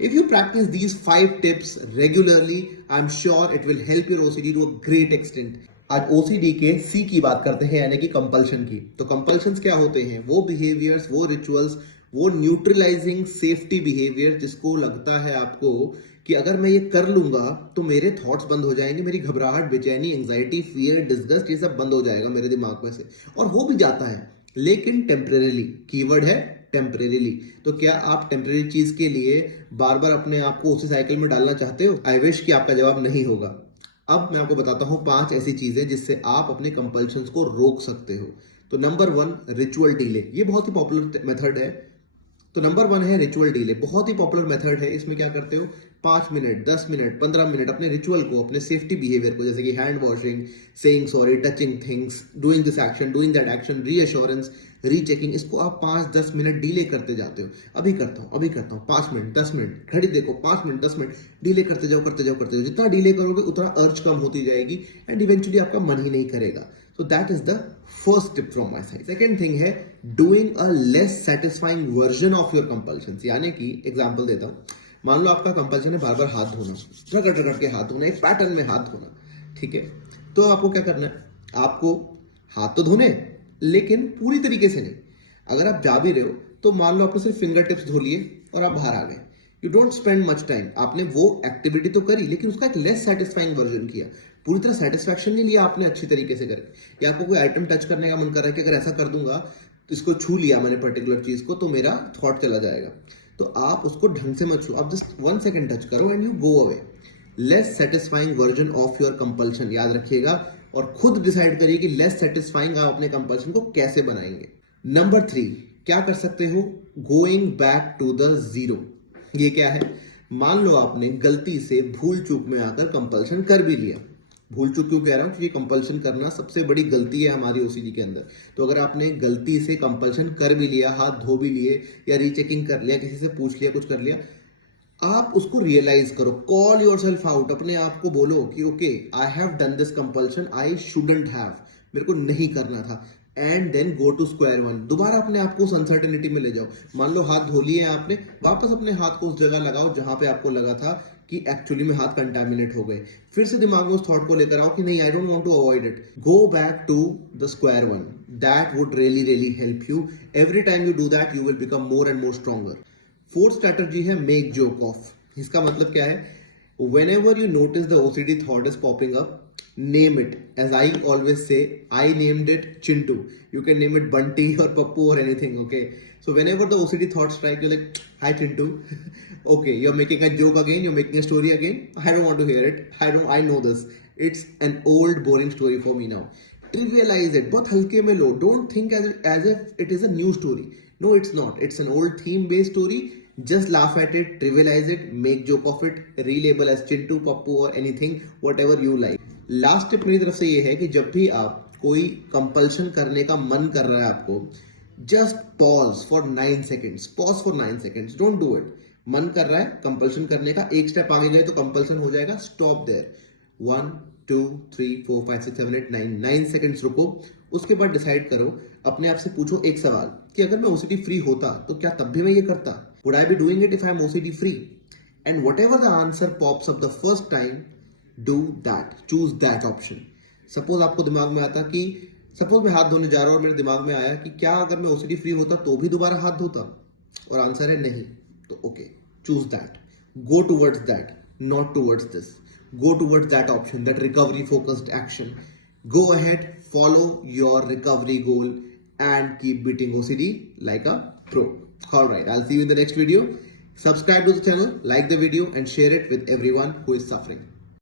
If you practice these 5 tips regularly, I'm sure it will help your OCD to a great extent. आज OCD के C की बात करते हैं, यानी कि कंपल्शन की। तो कंपल्शंस क्या होते हैं? वो बिहेवियर्स, वो रिचुअल्स, वो न्यूट्रलाइजिंग सेफ्टी बिहेवियर जिसको लगता है आपको कि अगर मैं ये कर लूंगा तो मेरे थॉट्स बंद हो जाएंगे, मेरी घबराहट, बेचैनी, एंजाइटी, फियर, डिस्गस्ट, ये सब बंद हो जाएगा मेरे दिमाग में से, और हो भी जाता है, लेकिन टेम्परेरीली। कीवर्ड है टेम्परेरीली। तो क्या आप टेम्परेरी चीज के लिए बार बार अपने आप को उसी साइकिल में डालना चाहते हो? आई विश कि आपका जवाब नहीं होगा। अब मैं आपको बताता हूं 5 ऐसी चीजें जिससे आप अपने कंपल्शंस को रोक सकते हो। तो नंबर 1, रिचुअल डिले। ये बहुत ही पॉपुलर मेथड है। तो नंबर 1 है रिचुअल डिले। बहुत ही पॉपुलर मेथड है। इसमें क्या करते हो? 5 मिनट, 10 मिनट, 15 मिनट अपने रिचुअल को, अपने सेफ्टी बिहेवियर को, जैसे कि hand washing, saying sorry, touching things, doing this action, doing that action, reassurance, rechecking, इसको आप 5-10 मिनट डिले करते जाते हो। अभी करता हूँ 5 मिनट, 10 मिनट, घड़ी देखो, 5 मिनट, 10 मिनट, डिले करते जाओ, करते जाओ, करते जाओ। जितना डिले करोगे उतना अर्ज कम होती जाएगी एंड इवेंचुअली आपका मन ही नहीं करेगा। So that is the first tip from my side. Second thing है doing a less satisfying version of your compulsions. यानी कि एग्जाम्पल देता हूँ, मान लो आपका कंपल्शन है बार बार हाथ धोना, रगड़ रगड़ के हाथ धोना, एक पैटर्न में हाथ धोना, ठीक है? तो आपको क्या करना है? आपको हाथ तो धोने, लेकिन पूरी तरीके से नहीं। अगर आप जा भी रहे हो तो मान लो आपने सिर्फ फिंगर टिप्स धो लिए और आप बाहर आ गए। You don't spend much time. आपने वो एक्टिविटी तो करी, लेकिन उसका एक लेस सेटिस्फाइंग वर्जन किया। पूरी तरह सेटिस्फैक्शन नहीं लिया आपने अच्छी तरीके से करके। या आपको कोई आइटम टच करने का मन कर रहा है कि अगर ऐसा कर दूंगा तो इसको छू लिया मैंने पर्टिकुलर चीज को तो मेरा थॉट चला जाएगा। तो आप उसको ढंग से मत छू, आप जस्ट 1 सेकेंड टच करो and you go away. Less satisfying version of your compulsion, याद रखिएगा, और खुद डिसाइड करिए कि लेस सेटिस्फाइंग आप अपने कंपल्शन को कैसे बनाएंगे। नंबर 3, क्या कर सकते हो? Going back to the zero. ये क्या है? मान लो आपने गलती से भूल चूक में आकर कंपल्शन कर भी लिया। भूल चूक क्यों कह रहा हूं? क्योंकि कंपल्शन करना सबसे बड़ी गलती है हमारी ओसीडी के अंदर। तो अगर आपने गलती से कंपल्शन कर भी लिया, हाथ धो भी लिए, या रीचेकिंग कर लिया, किसी से पूछ लिया, कुछ कर लिया, आप उसको रियलाइज करो। Call yourself out. अपने आप को बोलो कि okay, I have done this compulsion, I shouldn't have, मेरे को नहीं करना था। And then go to square one. दोबारा अपने आप को उस अनसर्टेनिटी में ले जाओ। मान लो हाथ धो लिए आपने, वापस अपने हाथ को उस जगह लगाओ जहां पे आपको लगा था कि एक्चुअली में हाथ कंटामिनेट हो गए। फिर से दिमाग में उस थॉट को लेकर आओ कि नहीं, I don't want to avoid it. Go back to the square one. That would really help you. Every time you do that, you will become more and more stronger. Fourth strategy है make joke of. इसका मतलब क्या है? Whenever you notice the OCD thought is popping up, name it. As I always say, I named it Chintu. You can name it Bunty or Pappu or anything, okay? So whenever the OCD thoughts strike, you're like, hi Chintu. Okay, you're making a joke again, you're making a story again. I don't want to hear it. I know this. It's an old boring story for me now. Trivialize it. बहुत हल्के में लो. Don't think as if it is a new story. No, it's not. It's an old theme-based story. Just laugh at it, trivialize it, make joke of it, relabel as Chintu, Pappu or anything, whatever you like. Last tip मेरी तरफ से ये है कि जब भी आप कोई कंपल्शन करने का मन कर रहा है आपको, just pause for 9 seconds. Pause for 9 seconds, don't do it. मन कर रहा है कंपल्शन करने का, एक स्टेप आगे गए तो कंपल्शन हो जाएगा, स्टॉप देयर। 1 2 3 4 5 6 7 8 9 सेकेंड्स रुको। उसके बाद डिसाइड करो, अपने आप से पूछो एक सवाल कि अगर मैं ओसीडी फ्री होता तो क्या तब भी मैं ये करता? Would I be doing it if I am OCD free? And whatever the answer pops up the first time, do that. Choose that option. Suppose आपको दिमाग में आता कि सपोज मैं हाथ धोने जा रहा हूँ और मेरे दिमाग में आया कि क्या अगर मैं OCD फ्री होता तो भी दोबारा हाथ धोता, और आंसर है नहीं, तो okay, choose that, go towards that, not towards this. Go towards that option, that recovery focused action. Go ahead, follow your recovery goal and keep beating OCD like a pro. Alright, I'll see you in the next video. Subscribe to the channel, like the video and share it with everyone who is suffering.